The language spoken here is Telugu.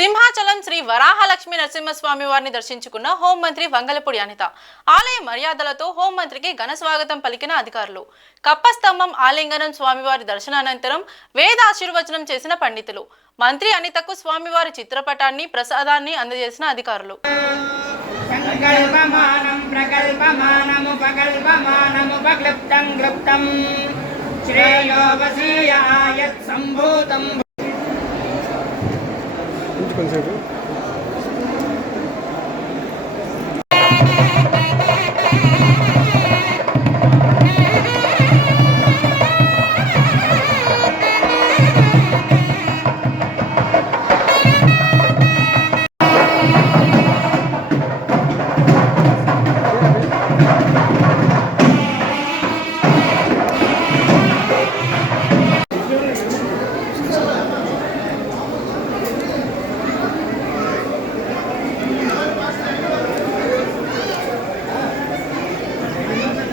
సింహాచలం శ్రీ వరాహలక్ష్మి నరసింహస్వామి వారిని దర్శించుకున్న హోంమంత్రి వంగలపూడి అనిత ఆలయ మర్యాదలతో హోంమంత్రికి ఘన స్వాగతం పలికిన అధికారులు. కప్పస్తంభం ఆలింగనం స్వామివారి దర్శనానంతరం వేద ఆశీర్వచనం చేసిన పండితులు. మంత్రి అనితకు స్వామివారి చిత్రపటాన్ని ప్రసాదాన్ని అందజేసిన అధికారులు. కొంచెం